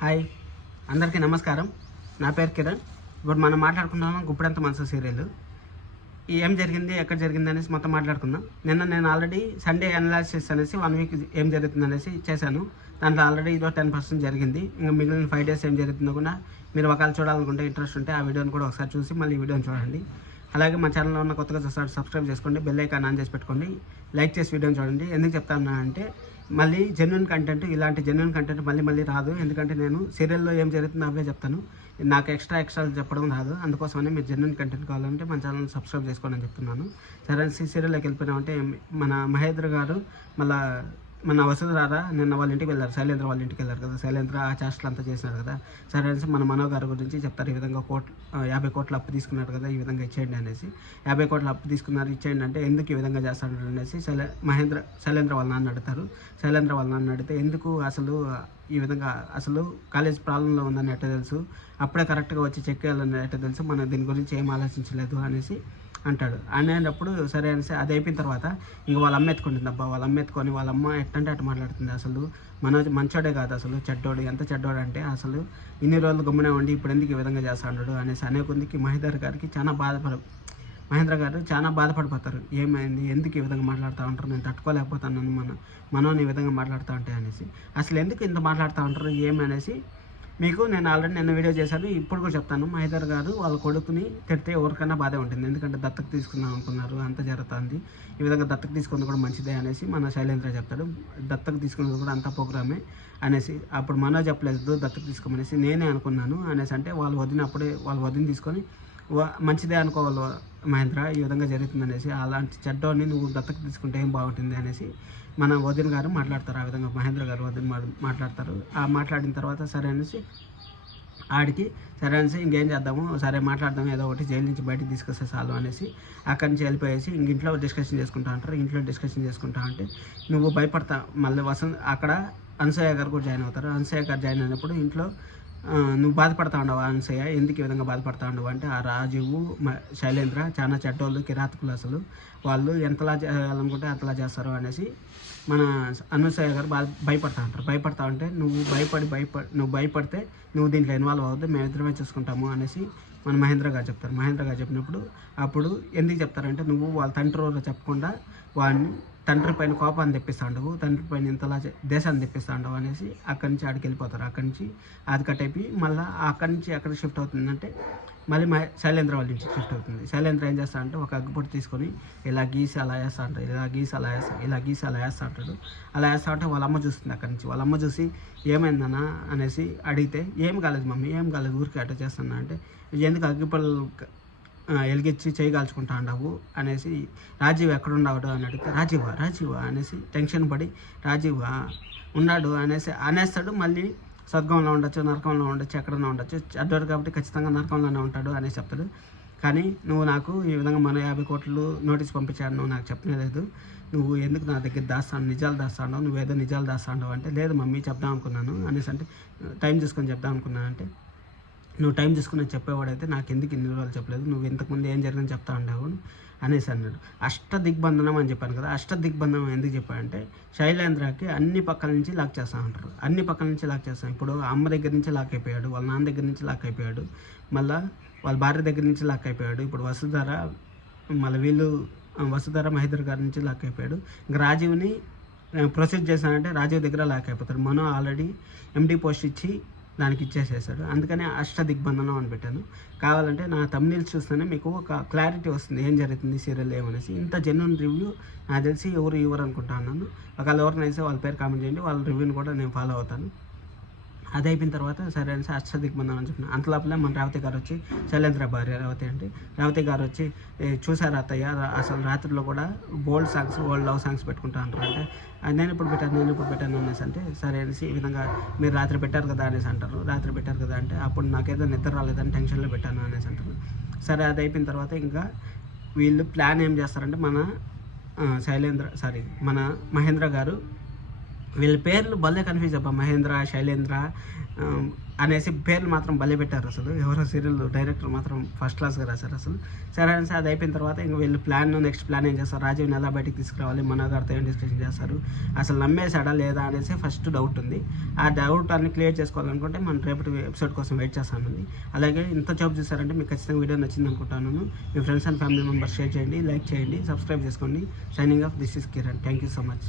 Hi, అందరికీ నమస్కారం. నా పేరు కిరణ్. ఇప్పుడు మనం మాట్లాడుకుందాము గుప్పెడంత మనసు సీరియల్. ఏం జరిగింది, ఎక్కడ జరిగింది అనేసి మొత్తం మాట్లాడుకుందాం. నేను ఆల్రెడీ సండే అనాలిసిస్ అనేసి 1 వీక్ ఏం జరుగుతుంది అనేసి చేశాను. దాంట్లో ఆల్రెడీ ఇదో 10% జరిగింది. ఇంకా మిగిలిన 5 డేస్ ఏం జరుగుతుందో కూడా మీరు ఒకవేళ చూడాలనుకుంటే ఇంట్రెస్ట్ ఉంటే ఆ వీడియోని కూడా ఒకసారి చూసి మళ్ళీ ఈ వీడియోని చూడండి. అలాగే మా ఛానల్లో ఉన్న కొత్తగా చూస్తారు సబ్స్క్రైబ్ చేసుకోండి, బెల్ ఐకాన్ ఆన్ చేసి పెట్టుకోండి, లైక్ చేసి వీడియోని చూడండి. ఎందుకు చెప్తాను అంటే మళ్ళీ జెన్యున్ కంటెంట్, ఇలాంటి జెన్యున్ కంటెంట్ మళ్ళీ రాదు. ఎందుకంటే నేను సీరియల్లో ఏం జరుగుతుందో అవే చెప్తాను, నాకు ఎక్స్ట్రా చెప్పడం రాదు. అందుకోసమని మీరు జెన్యున్ కంటెంట్ కావాలంటే మన ఛానల్ సబ్స్క్రైబ్ చేసుకోండి అని చెప్తున్నాను. సరే, సీరియల్లోకి వెళ్ళిపోయినామంటే మన మహేంద్ర గారు మళ్ళీ మన వసుధర నిన్న వాళ్ళ ఇంటికి వెళ్ళారు, శైలేంద్ర వాళ్ళ ఇంటికి వెళ్ళారు కదా. శైలేంద్ర ఆ చేష్టలు అంతా చేసినారు కదా. సరే అనేసి మన మనో గారి గురించి చెప్తారు. ఈ విధంగా 50 కోట్లు అప్పు తీసుకున్నారు కదా, ఈ విధంగా ఇచ్చేయండి అనేసి. 50 కోట్లు అప్పు తీసుకున్నారు, ఇచ్చేయండి అంటే ఎందుకు ఈ విధంగా చేస్తాడు అనేసి శైలేంద్ర వాళ్ళ నాన్న అడుగుతారు. శైలేంద్ర వాళ్ళ నాన్న అడిగితే ఎందుకు అసలు ఈ విధంగా అసలు కాలేజ్ ప్రాబ్లంలో ఉందని ఎట్ట తెలుసు, అప్పుడే కరెక్ట్గా వచ్చి చెక్ చేయాలని ఎట్ట తెలుసు, మనం దీని గురించి ఏం ఆలోచించలేదు అనేసి అంటాడు. అనేటప్పుడు సరే అనేసి అది అయిపోయిన తర్వాత ఇంక వాళ్ళ అమ్మ ఎత్తుకుంటుంది. అబ్బా, వాళ్ళ అమ్మ ఎత్తుకొని వాళ్ళ అమ్మ ఎట్టంటే అట్ట మాట్లాడుతుంది. అసలు మనోజ్ మంచోడే కాదు, అసలు చెడ్డోడు. ఎంత చెడ్డోడు అంటే అసలు ఇన్ని రోజులు గమ్మునే ఉండి ఇప్పుడు ఎందుకు ఈ విధంగా చేస్తాడు అనేసి అనే కొద్దికి మహేంద్ర గారికి మహేంద్ర గారు చాలా బాధపడిపోతారు. ఏమైంది, ఎందుకు ఈ విధంగా మాట్లాడుతూ ఉంటారు, నేను తట్టుకోలేకపోతాను మనోని ఈ విధంగా మాట్లాడుతూ ఉంటాయి అనేసి. అసలు ఎందుకు ఇంత మాట్లాడుతూ ఉంటారు ఏమనేసి మీకు నేను ఆల్రెడీ నిన్న వీడియో చేశాను, ఇప్పుడు కూడా చెప్తాను. మహేందర్ గారు వాళ్ళ కొడుకుని తిడితే ఎవరికైనా బాధే ఉంటుంది. ఎందుకంటే దత్తకు తీసుకుందాం అనుకున్నారు, అంత జరుగుతుంది. ఈ విధంగా దత్తకు తీసుకున్నది కూడా మంచిదే అనేసి మన శైలేంద్ర చెప్తాడు. దత్తకు తీసుకున్నది కూడా అంత ప్రోగ్రామే అనేసి. అప్పుడు మనో చెప్పలేదు దత్తకు తీసుకోమనేసి, నేనే అనుకున్నాను అనేసి. అంటే వాళ్ళు వదిన తీసుకొని మంచిదే అనుకోవాలి మహేంద్ర, ఈ విధంగా జరుగుతుందనేసి. అలాంటి చెడ్డోని నువ్వు దత్తకు తీసుకుంటే ఏం బాగుంటుంది అనేసి మన వదిన గారు మాట్లాడతారు. ఆ విధంగా మహేంద్ర గారు వదిన మాట్లాడతారు. ఆ మాట్లాడిన తర్వాత సరే అనేసి ఆడికి సరే అనేసి ఇంకేం చేద్దాము, సరే మాట్లాడదాము, ఏదో ఒకటి జైలు నుంచి బయటకు తీసుకొస్తే చాలు అనేసి అక్కడి నుంచి వెళ్ళిపోయేసి ఇంట్లో డిస్కషన్ చేసుకుంటా ఉంటారు. ఇంట్లో డిస్కషన్ చేసుకుంటా అంటే నువ్వు భయపడతా మళ్ళీ అక్కడ అనసూయ గారు కూడా జాయిన్ అవుతారు. అనసూయ గారు జాయిన్ అయినప్పుడు ఇంట్లో నువ్వు బాధపడతా ఉండవు అనసూయ, ఎందుకు ఈ విధంగా బాధపడతా ఉండవు అంటే ఆ రాజీవు శైలేంద్ర చాలా చెడ్డోళ్ళు, కిరాతకులు, అసలు వాళ్ళు ఎంతలా చేయాలనుకుంటే అంతలా చేస్తారు అనేసి మన అనసూయ గారు భయపడతా ఉంటారు. భయపడతా ఉంటే నువ్వు భయపడితే నువ్వు దీంట్లో ఇన్వాల్వ్ అవ్వద్దు, మేమిద్దరమే చూసుకుంటాము అనేసి మన మహేంద్ర గారు చెప్తారు. మహేంద్ర గారు చెప్పినప్పుడు అప్పుడు ఎందుకు చెప్తారంటే నువ్వు వాళ్ళ తండ్రి చెప్పకుండా వాడిని తండ్రి పైన కోపాన్ని తెప్పిస్తా ఉండవు, తండ్రి పైన ఇంతలా దేశాన్ని తెప్పిస్తా ఉండవు అనేసి అక్కడి నుంచి ఆడికి వెళ్ళిపోతారు. అక్కడి నుంచి అది కట్ అయిపోయి మళ్ళీ అక్కడి నుంచి ఎక్కడ షిఫ్ట్ అవుతుందంటే మళ్ళీ శైలేంద్ర వాళ్ళ నుంచి షిఫ్ట్ అవుతుంది. శైలేంద్ర ఏం చేస్తా అంటే ఒక అగ్గిపొట్టు తీసుకొని ఇలా గీసి అలా వేస్తా ఉంటాడు, ఇలా గీసి అలా వేస్తా ఉంటాడు. అలా వేస్తా ఉంటే వాళ్ళ అమ్మ చూస్తుంది. అక్కడి నుంచి వాళ్ళ అమ్మ చూసి ఏమైందన్నా అనేసి అడిగితే ఏం కాలేదు మమ్మీ, ఏం కాలేదు, ఊరికి అట్ట చేస్తున్నా అంటే ఎందుకు అగ్గిపొలు ఎలిగించి చేయి కాల్చుకుంటా ఉండవు అనేసి. రాజీవ్ ఎక్కడున్నాడు అని అడిగితే రాజీవా అనేసి టెన్షన్ పడి రాజీవ్ ఉన్నాడు అనేస్తాడు. మళ్ళీ స్వర్గంలో ఉండొచ్చు, నరకంలో ఉండొచ్చు, ఎక్కడన్నా ఉండొచ్చు, చెడ్డోడు కాబట్టి ఖచ్చితంగా నరకంలోనే ఉంటాడు అనేసి చెప్తాడు. కానీ నువ్వు నాకు ఈ విధంగా మన 50 కోట్లు నోటీస్ పంపించాడు, నువ్వు నాకు చెప్పలేదు, నువ్వు ఎందుకు నా దగ్గర నిజాలు దాస్తాండవు, నువ్వేదో నిజాలు దాస్తాండవు అంటే లేదు మమ్మీ చెప్దాం అనుకున్నాను అనేసి. అంటే టైం చూసుకొని చెప్దాం అనుకున్నాను అంటే నువ్వు టైం చూసుకుని చెప్పేవాడైతే నాకు ఎందుకు ఇన్ని రోజులు చెప్పలేదు, నువ్వు ఇంతకుముందు ఏం జరిగిందని చెప్తా ఉండేవు అనేసి అన్నాడు. అష్టదిగ్బంధనం అని చెప్పాను కదా. అష్టదిగ్బంధనం ఎందుకు చెప్పాడంటే శైలేంద్రకి అన్ని పక్కల నుంచి లాక్ చేస్తూ ఉంటారు, అన్ని పక్కల నుంచి లాక్ చేస్తాం. ఇప్పుడు అమ్మ దగ్గర నుంచి లాక్ అయిపోయాడు, వాళ్ళ నాన్న దగ్గర నుంచి లాక్ అయిపోయాడు, మళ్ళీ వాళ్ళ భార్య దగ్గర నుంచి లాక్ అయిపోయాడు. ఇప్పుడు వసుధర మహేంద్ర గారి నుంచి లాక్ అయిపోయాడు. ఇంకా రాజీవ్ని ప్రొసీడ్ చేశానంటే రాజీవ్ దగ్గర లాక్ అయిపోతాడు. మనం ఆల్రెడీ ఎండి పోస్ట్ ఇచ్చి దానికి ఇచ్చేసేసాడు. అందుకనే అష్టదిగ్బంధనం అని పెట్టాను. కావాలంటే నా తమ్నీల్స్ చూస్తేనే మీకు ఒక క్లారిటీ వస్తుంది ఏం జరుగుతుంది సీరియల్ ఏమనేసి. ఇంత జెన్యున్ రివ్యూ నాకు తెలిసి ఎవరు అనుకుంటా ఉన్నాను. ఒకవేళ ఎవరినైతే వాళ్ళ పేరు కామెంట్ చేయండి, వాళ్ళ రివ్యూని కూడా నేను ఫాలో అవుతాను. అది అయిపోయిన తర్వాత సరే అనేసి అష్టదిగ్బంధనం అని చెప్పిన అంతలోపలే మన రేవతి గారు వచ్చి, శైలేంద్ర భార్య రేవతి గారు వచ్చి చూసారు అత్తయ్య అసలు రాత్రిలో కూడా ఓల్డ్ లవ్ సాంగ్స్ పెట్టుకుంటా అంటారు. అంటే నేను ఇప్పుడు పెట్టాను అనేసి అంటే సరే అనేసి ఈ విధంగా మీరు రాత్రి పెట్టారు కదా అనేసి అంటారు. రాత్రి పెట్టారు కదా అంటే అప్పుడు నాకేదో నిద్ర రాలేదని టెన్షన్లో పెట్టాను అనేసి అంటారు. సరే అది అయిపోయిన తర్వాత ఇంకా వీళ్ళు ప్లాన్ ఏం చేస్తారంటే మన మహేంద్ర గారు వీళ్ళ పేర్లు భలే కన్ఫ్యూజ్ అబ్బా, మహేంద్ర, శైలేంద్ర అనేసి పేర్లు మాత్రం భలే పెట్టారు. అసలు ఎవరో సీరియల్ డైరెక్టర్ మాత్రం ఫస్ట్ క్లాస్గా రాశారు అసలు. సరే అనేసి అది అయిపోయిన తర్వాత ఇంకా వీళ్ళు నెక్స్ట్ ప్లాన్ ఏం చేస్తారు, రాజీవ్ని ఎలా బయటికి తీసుకురావాలి, మనోగారితో ఏం డిస్కషన్ చేస్తారు, అసలు నమ్మేశాడా లేదా అనేసి ఫస్ట్ డౌట్ ఉంది. ఆ డౌట్ అన్ని క్లియర్ చేసుకోవాలనుకుంటే మనం రేపటి ఎపిసోడ్ కోసం వెయిట్ చేస్తానండి. అలాగే ఇంత జాబ్ చూసారంటే మీకు ఖచ్చితంగా వీడియో నచ్చింది అనుకుంటాను. మీ friends and family members share చేయండి, లైక్ చేయండి, సబ్స్క్రైబ్ చేసుకోండి. Signing off this is Kiran. Thank you so much.